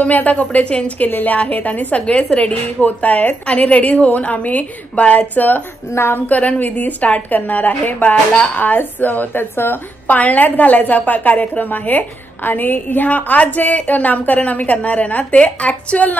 So मी आता कपडे change केलेले आहेत आणि सगळेच रेडी होत आहेत आणि रेडी होऊन आम्ही बाळाचं नामकरण विधी स्टार्ट करणार आहे। बाळाला आज त्याचं पाळण्यात घालायचा कार्यक्रम आहे आणि आज जे नामकरण आम्ही करणार आहे ना ते ऍक्च्युअल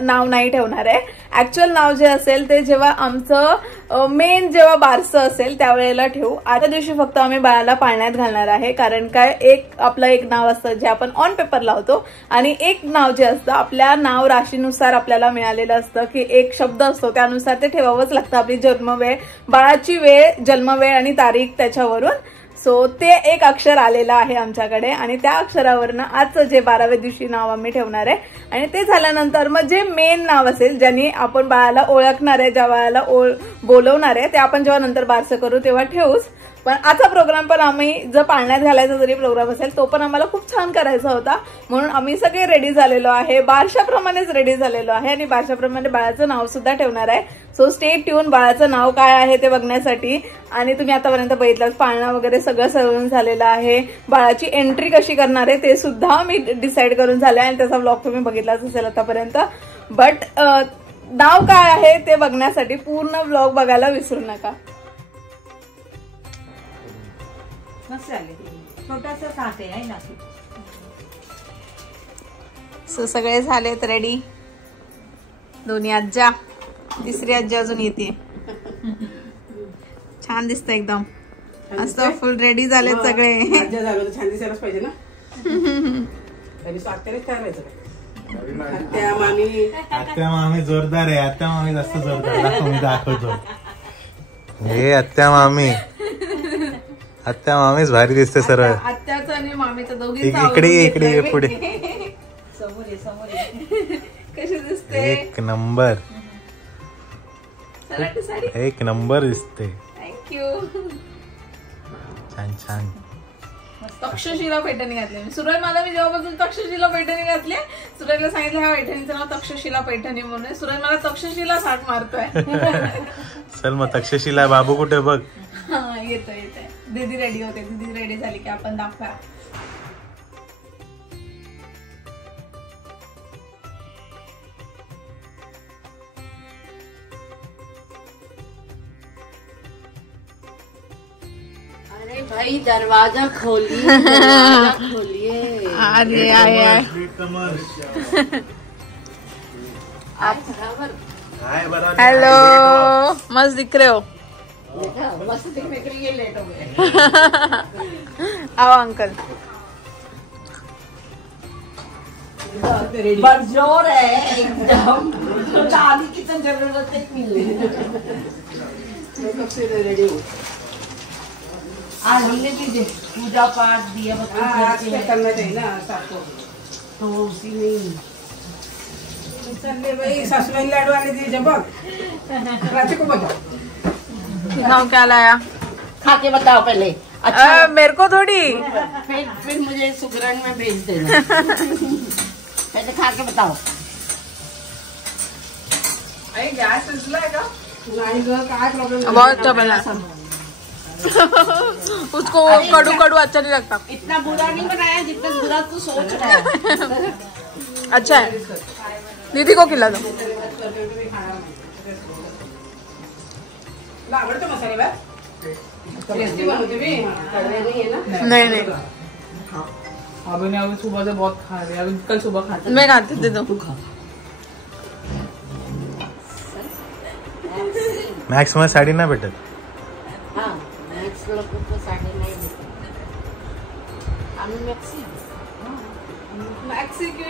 नाव नाही ठेवणार आहे। ऍक्च्युअल नाव जे असेल ते जेव्हा आमचं मेन जेव्हा बारसं असेल त्यावेळेला ठेवू। आजच्या दिवशी फक्त आम्ही बाळाला पाळण्यात घालणार आहे, कारण काय आपलं एक नाव असतं जे आपण ऑन पेपर लावतो आणि एक नाव जे असतं आपल्या नाव राशीनुसार आपल्याला मिळालेलं असतं की एक शब्द असतो त्यानुसार ते ठेवावंच लागतं। आपली जन्मवेळ, बाळाची वेळ, जन्मवेळ आणि तारीख त्याच्यावरून। सो ते एक अक्षर आलेलं आहे आमच्याकडे आणि त्या अक्षरावरनं आजचं जे 12व्या दिवशी नाव आम्ही ठेवणार आहे आणि ते झाल्यानंतर मग जे मेन नाव असेल ज्यांनी आपण बाळाला ओळखणार आहे, ज्या बाळाला बोलवणार आहे ते आपण जेव्हा नंतर बारसं करू तेव्हा ठेवूच। पण आजचा प्रोग्राम पण आम्ही जर पाळण्यात घालायचा जरी प्रोग्राम असेल तो पण आम्हाला खूप छान करायचा होता, म्हणून आम्ही सगळे रेडी झालेलो आहे, बारशाप्रमाणेच रेडी झालेलो आहे आणि बारशाप्रमाणे बाळाचं नाव सुद्धा ठेवणार आहे। सो स्टे ट्यून बाळाचं नाव काय आहे ते बघण्यासाठी। आणि तुम्ही आतापर्यंत बघितलं पाळणा वगैरे सगळं सजवून झालेलं आहे, बाळाची एंट्री कशी करणार आहे ते सुद्धा मी डिसाईड करून झालंय आणि त्याचा व्लॉग तुम्ही बघितलाच असेल आतापर्यंत। बट नाव काय आहे ते बघण्यासाठी पूर्ण व्लॉग बघायला विसरू नका। सो सगळे झालेत रेडी, दोन्ही आज्जा, तिसरी आजी अजून येते। छान दिसतं एकदम, मस्त फुल रेडी झालेत सगळे। छान दिसायलाच पाहिजे ना। आत्या मामी जोरदार आहे, आत्या मामी जास्त जोरदार मी दाखवतो। हे आत्या मामीच भारी दिसते सरळ। आत्याचं आणि मामीचं दोघी इकडे पुढे समोर कशी दिसते, एक नंबर, एक नंबर दिसते। थँक्यू। छान छान। तक्षशिला पैठणी घातली मी सुरज मी जेव्हापासून तक्षशिला पैठणी घातली सुरजला सांगितलं ह्या पैठणीचं नाव तक्षशिला पैठणी म्हणून। सुरज मला तक्षशिला साठ मारतोय। चल मग तक्षशिला बाबू कुठे बघ। हा येतोय दीदी रेडी होते, दीदी रेडी झाली की आपण दाखवा। अरे भाई दरवाजा खोलिए, दरवाजा खोलिए। अरे हेलो, मस्त दिख रहे हो। मस्त दिखने के लिए लेट हो गए। आओ अंकल। बरजोर है एकदम, दादी की तो जरूरत नहीं कब से रेडी हूँ। आज हमने भी पूजा पाठ दिया करना चाहिए ना सबको, तो उसी में चलिए भाई ससुराल लाडू वाले दिए जब रात को बताओ नाम क्या लाया, खा के बताओ पहले। अच्छा मेरे को थोड़ी, फिर मुझे सुगरण में भेज देना। पहले खा के बताओ। अरे गैस इसलिए का नहीं गो काय प्रॉब्लम बहुत अच्छा बना। उसको कड़ू कड़ू अच्छा नहीं लगता। इतना बुरा नहीं बनाया जितना बुरा तू सोच रहा है। अच्छा है, दीदी को खिला दो। आवडतो मसाले भात नहीं नहीं अभी नहीं, अभी सुबह से बहुत खा रहे, अभी कल सुबह खाते। मैं खाती दे दो। मॅक्स मध्ये साडी नाही भेटत। हाँ मैक्स लोग को साड़ी नहीं देते। हम मैक्सी मैक्सी की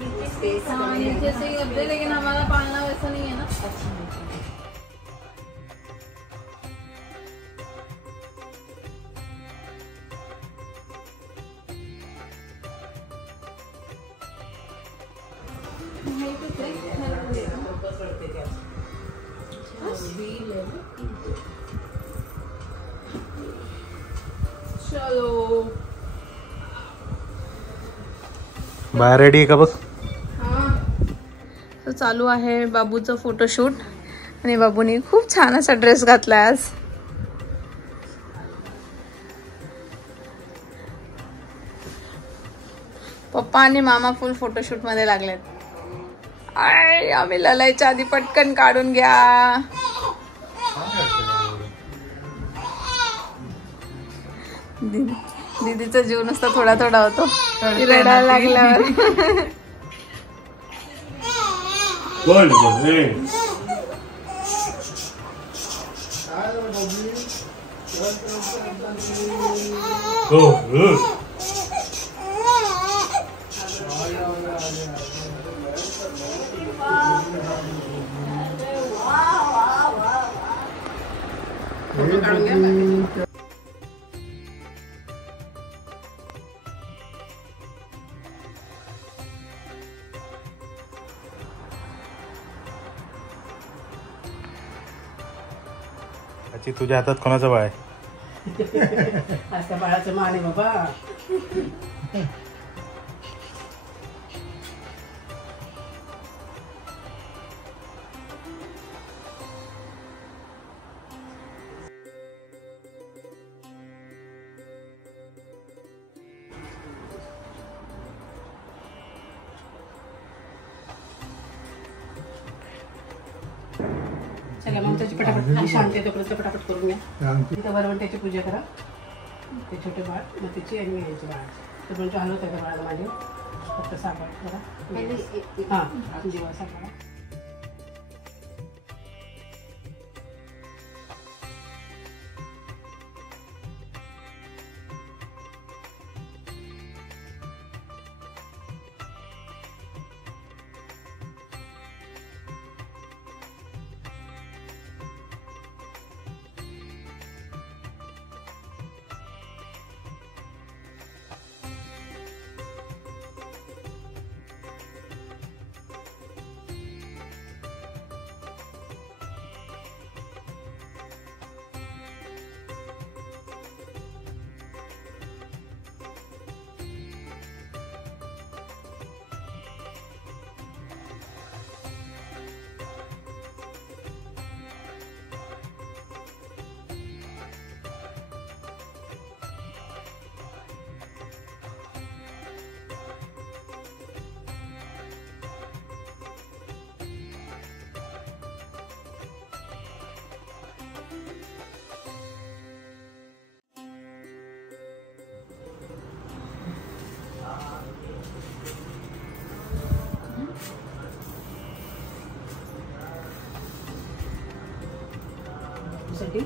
नीचे से ही अब दे, लेकिन हमारा पालना वैसा नहीं है ना। चलो बाहेर रेडी आहे का बघ। तर चालू आहे बाबूचं फोटोशूट आणि बाबूनी खूप छान असा ड्रेस घातलाय आज। पप्पा आणि मामा फुल फोटोशूट मध्ये लागलेत. आम्ही ललायच्या आधी पटकन काढून घ्या. दीदीचा जीव नुसता थोडा थोडा होतो रडायला लागल्यावर. तुझ्या हातात कोणाचं बाळ आहे? आज त्या बाळाचं मान आहे बाबा. चला मग त्याची पटापट शांत आहे तोपर्यंत पटापट करून घ्या. तिथं बरोबर त्याची पूजा करा. ते छोटे बाळ मग त्याची आणि यांची बाळ तोपर्यंत हलवत आहे त्या बाळाला माझे फक्त सापड करा. हां जेव्हा सापडा. साठी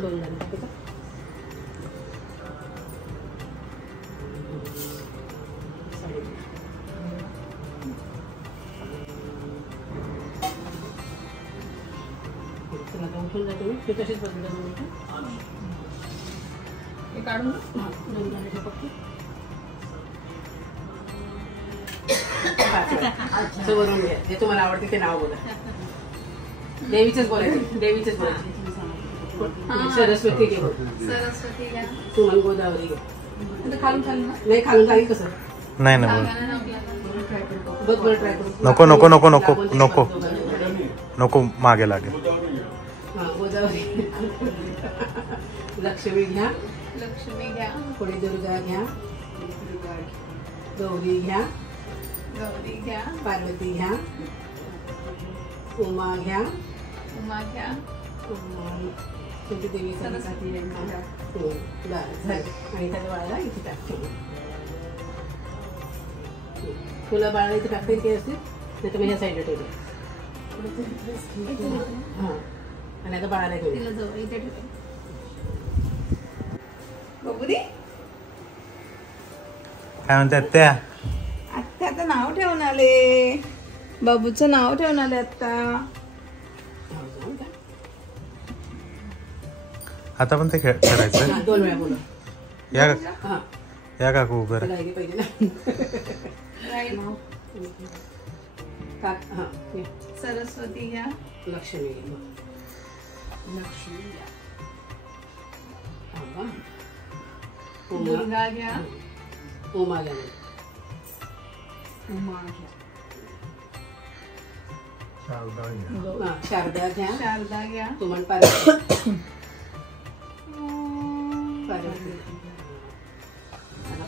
दोन झाले टाकायचं. उठून जातो मी ते तशीच बदलून हे काढून दोन झाले फक्त. वरून घ्या जे तुम्हाला आवडते ते नाव बोला. देवीचंच बोलायचं. देवीचंच बोलायचं. सरस्वती घे. सरस्वती घ्या. सुमन गोदावरी घे. खालून खालून नाही खालून खाली कसं नाही ना बघ बरं ट्राय करू. नको नको नको नको नको नको मागे लागेल. हा गोदावरी. लक्ष्मी घ्या. लक्ष्मी घ्या. पुढे दुर्गा घ्या. गौरी घ्या. गौरी घ्या. पार्वती घ्या. उमा घ्या. उमा घ्या. तुमची देवी सरस्वती झाली. आणि त्याच्या बाळाला इथे टाकते. तुला बाळाला इथे टाकता येते असते नाही तर मी ह्या साईडला ठेवते. हां आणि आता बाळाला घेऊन जवळ इथे ठेवते. बबुरी काय म्हणतात त्या? आत्या आता नाव ठेवून आले. बाबूचं नाव ठेवून आले आता. आता पण ते करायचं. 2 वेळा बोला. या काकू बरं. पाहिजे ना. सरस्वती घ्या. लक्ष्मी घ्या. लक्ष्मी घ्या. दुर्गा घ्या. उमा घ्या. उमा घ्या. शारदा घ्या. शारदा घ्या. तुम्हाला पार्वती.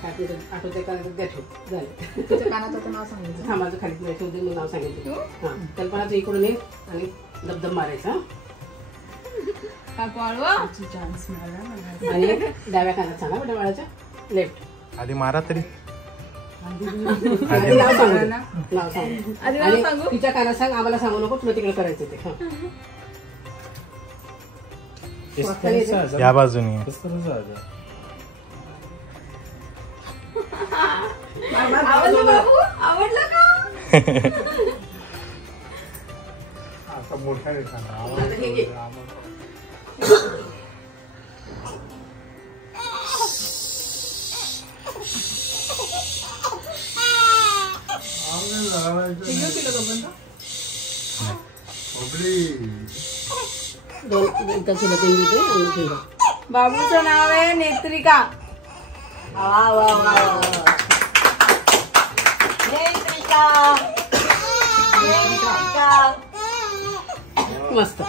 आठवते का द्या ठेव झालं. तुझ्या कानात होतं नाव सांगितलं. हा माझं खाली ठेवते मी नाव सांगितलं. हा कल्पना तू इकडून ये आणि दबदब मारायचा काकू आळवा. चान्स मिळाला. आणि डाव्या कानात सांगा बेटा बाळाच्या लेफ्ट. आधी मारा तरी. आधी नाव सांगू. नाव सांगू आधी नाव आणि सांगू. तिच्या कानात सांग आम्हाला सांगू नको तुला तिकडे करायचं ते. या बाजूनी. आवडलं बाबू? आवडलं का? आता मोठा बाबूचं नाव आहे नेत्रिका. मस्त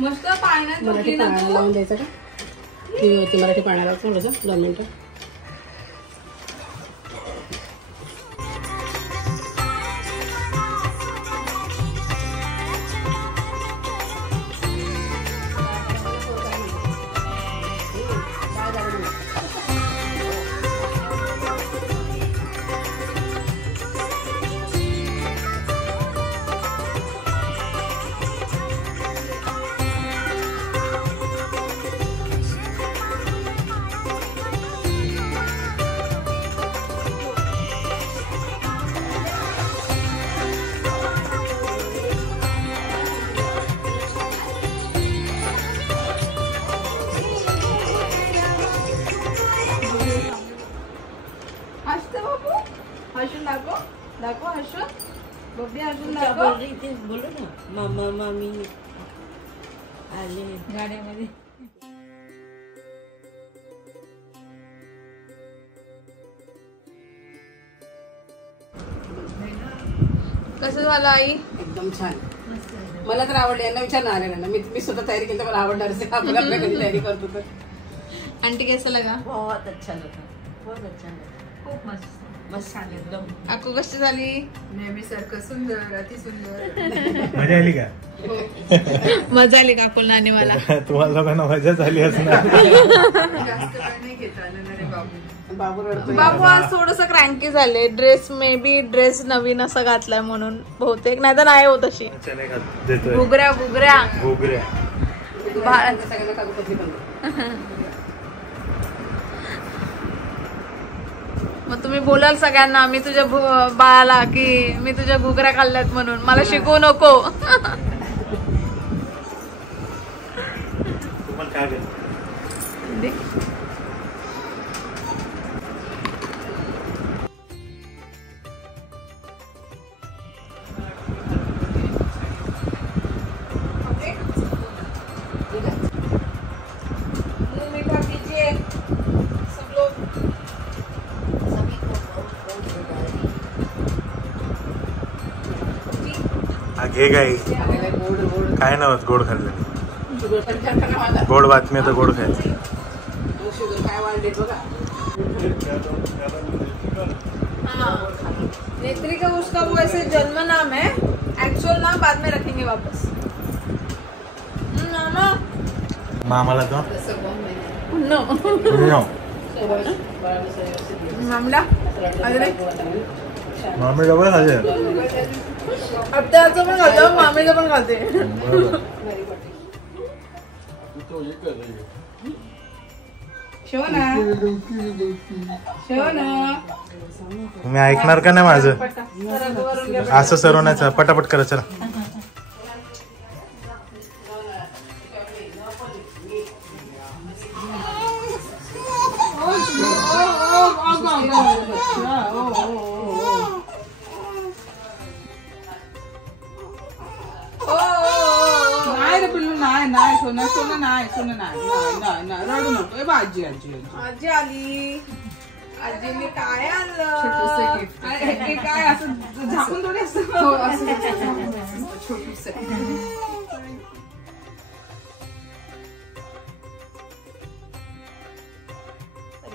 मस्त पाण्यात मराठी पाण्याला लावून द्यायचं का ती मराठी पाण्याला थोडंसं 2 मिनिटं. हसते बाबू. हसून दाखव. दाखव हसून. बबडी हसून दाखव. बोलू ना मामा मामी आले गाड्यामध्ये. कसं झालं आई? एकदम छान. मला तर आवडलं. यांना विचारणार आलेला ना मी स्वतः तयारी केली तर मला आवडणारच आहे. आपण आपल्या घरी तयारी करतो तर. आंटी कैसा लगा? बहुत अच्छा लगा बहुत अच्छा लगा खूप मस्त. मस्त एकदम. अक्कू कशी झाली? नेहमीसारखं सुंदर अति सुंदर. मजा आली का? मजा आली काकूला आणि मला. तुम्हाला लोकांना मजा झाली असणार. जास्त वेळ नाही घेता आलं ना रे बाबू. बाबू रडतोय. बाबू आज थोडस क्रँकी झाले. ड्रेस मे बी ड्रेस नवीन असा घातलाय म्हणून बहुतेक, नाही तर नाही होत अशी. घुगऱ्या घुगऱ्या घुगऱ्या सगळ्यांना कागदपत्री पण. मग तुम्ही बोलाल सगळ्यांना मी तुझ्या बाळाला की मी तुझ्या घुगऱ्या खाल्ल्यात म्हणून. मला शिकवू नको. घे गाई काय नव्हत गोड खाल्लं. गोड बातमी तर गोड खायचं. काय वाढले बघा. नेत्रिका उसका वो ऐसे जन्म नाम है, एक्चुअल नाम बाद में रखेंगे वापस. मामा मामाला तो नो मामला अरे मामी डबल खाते. आत्याचं पण खातं मामीचं पण खाते. तुम्ही ऐकणार का नाही माझं? असं सरवण्याचं पटापट करा चला. नाही रे पिल्लू नाही नाही सोना सोना नाही सोना नाही नाही नाही रडू नको. आजी आजी आजी आली. आजीने काय आणलं? हे काय असं झाकून थोडी असं छोटूस.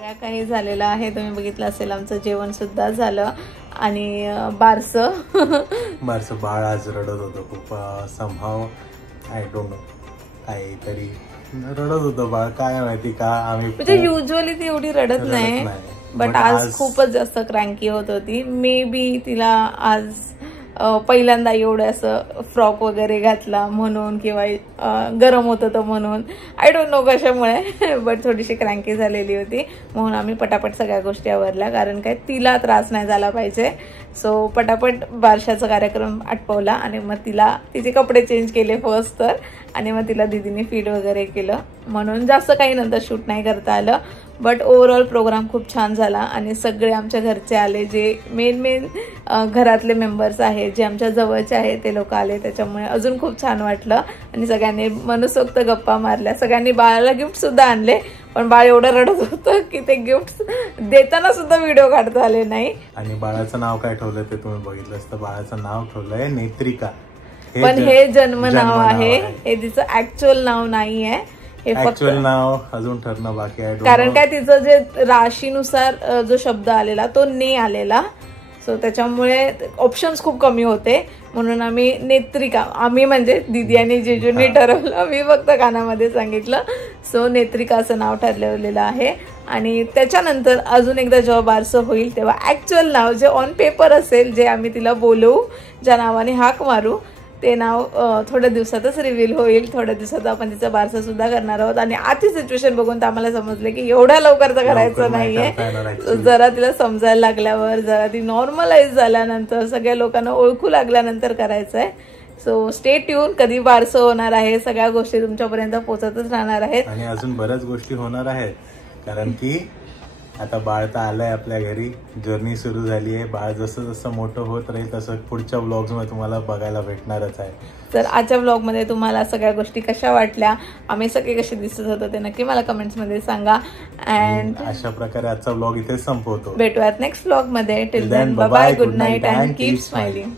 सगळ्या काही झालेलं आहे. तुम्ही बघितलं असेल आमचं जेवण सुद्धा झालं आणि बारसं बाळ आज रडत होतं खूप. समहाव आय डोंट नो काहीतरी रडत होतं बाळ, काय माहिती का. आम्ही म्हणजे युजली ती एवढी रडत नाही, बट आज खूपच जास्त क्रँकी होत होती. मे बी तिला आज पहिल्यांदा एवढं असं फ्रॉक वगैरे घातला म्हणून किंवा गरम होत होतं म्हणून, आय डोंट नो कशामुळे, बट थोडीशी क्रँकी झालेली होती म्हणून आम्ही पटापट सगळ्या गोष्टी आवरल्या, कारण काय तिला त्रास नाही झाला पाहिजे. सो पटापट बारशाचा कार्यक्रम आटपवला आणि मग तिला तिचे कपडे चेंज केले फर्स्ट तर, आणि मग तिला दीदीने फीड वगैरे केलं म्हणून जास्त काही नंतर शूट नाही करता आलं. बट ओव्हरऑल प्रोग्राम खूप छान झाला आणि सगळे आमच्या घरचे आले, जे मेन घरातले मेंबर्स आहेत, जे आमच्या जवळचे आहेत ते लोक आले, त्याच्यामुळे अजून खूप छान वाटलं. आणि सगळ्यांनी मनसोक्त गप्पा मारल्या. सगळ्यांनी बाळाला गिफ्ट सुद्धा आणले, पण बाळ एवढं रडत होतं की ते गिफ्ट देताना सुद्धा व्हिडिओ काढता आले नाही. आणि बाळाचं नाव काय ठेवलं ते तुम्ही बघितलं असतं. बाळाचं नाव ठेवलंय नेत्रिका, पण हे जन्म नाव आहे, हे तिचं ऍक्च्युअल नाव नाहीये. हे फक्त नाव अजून ठरणं बाकी आहे, कारण काय तिचं जे राशीनुसार जो शब्द आलेला तो ने आलेला, सो त्याच्यामुळे ऑप्शन्स खूप कमी होते म्हणून आम्ही नेत्रिका, आम्ही म्हणजे दीदी आणि जिजूंनी ठरवलं, मी फक्त कानामध्ये सांगितलं. सो नेत्रिका असं नाव ठरलेलं आहे. आणि त्याच्यानंतर अजून एकदा जेव्हा बारसं होईल तेव्हा ऍक्च्युअल नाव जे ऑन पेपर असेल, जे आम्ही तिला बोलवू, ज्या नावाने हाक मारू, ते नाव थोड्या दिवसातच रिव्हील होईल. थोड्या दिवसात आपण तिचा बारसा सुद्धा करणार आहोत. आणि आजची सिच्युएशन बघून तर आम्हाला समजलं की एवढ्या लवकर तर करायचं नाहीये. जरा तिला समजायला लागल्यावर, जरा ती नॉर्मलाइज झाल्यानंतर, सगळ्या लोकांना ओळखू लागल्यानंतर करायचं आहे. सो स्टे ट्यून, कधी बारसं होणार आहे, सगळ्या गोष्टी तुमच्यापर्यंत पोहोचतच राहणार आहेत. आणि अजून बऱ्याच गोष्टी होणार आहेत, कारण की आता बाळ तर आलंय आपल्या घरी, जर्नी सुरू झाली आहे. बाळ जसं जसं मोठं होत राहील तसं पुढच्या ब्लॉग्समध्ये तुम्हाला बघायला भेटणारच आहे. तर आजच्या ब्लॉगमध्ये तुम्हाला सगळ्या गोष्टी कशा वाटल्या, आम्ही सगळे कसे दिसत होतो ते नक्की मला कमेंट्समध्ये सांगा. अँड अशा प्रकारे आजचा ब्लॉग इथे संपवतो. भेटूयात नेक्स्ट ब्लॉगमध्ये. Till then bye bye, good night and keep smiling.